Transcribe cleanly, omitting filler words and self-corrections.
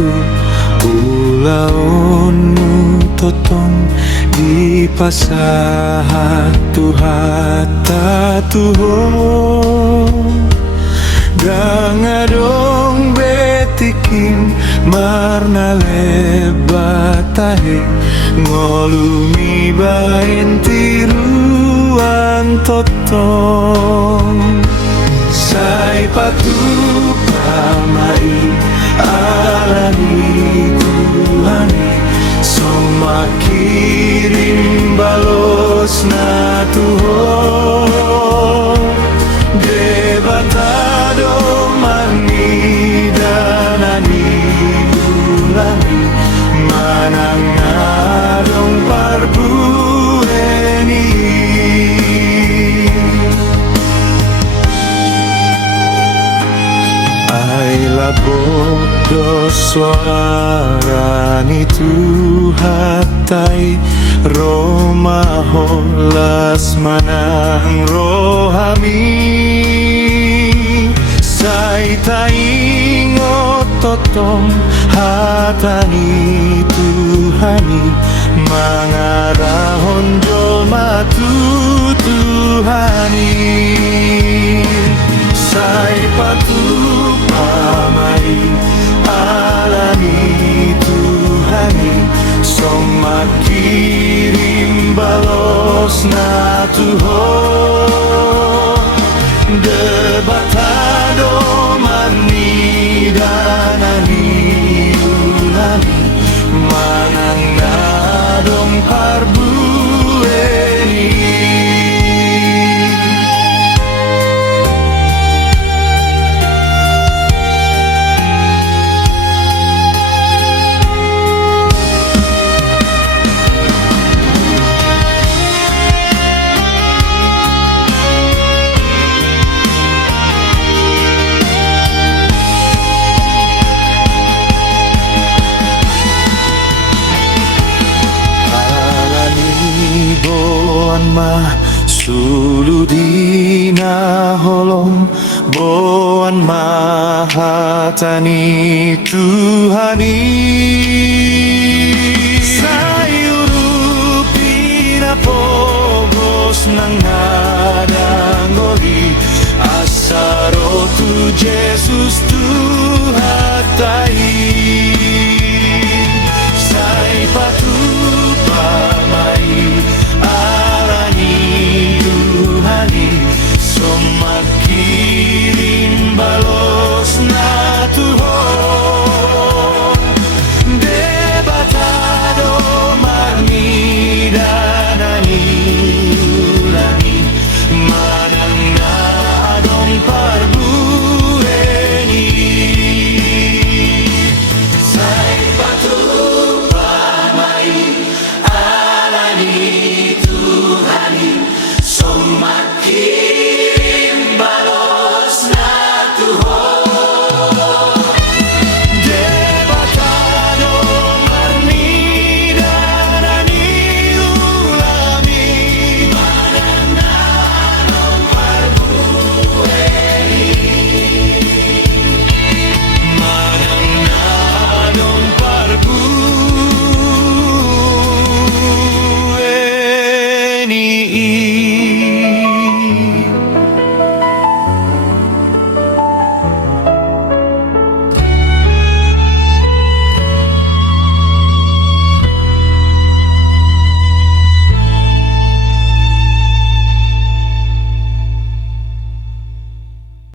tu ulaonmu totong di pasahat hata tuho gangadong betikin marna lebatahe ngolumi bain tiruan totong sai patu pamai alani Tuhani soma kirim balos na tuho debatado mani danani ulami manangadong parbueni ay labok do suarani Tuhatay romaholas manang rohami say taingot totong hatani Tuhani mangarahon jol matutuhani say patu pamai alani Tuhani song makirim balos na tuho debatado mani danani ulami manang nadong parbueni ma suludina holom boan mahatani Tuhani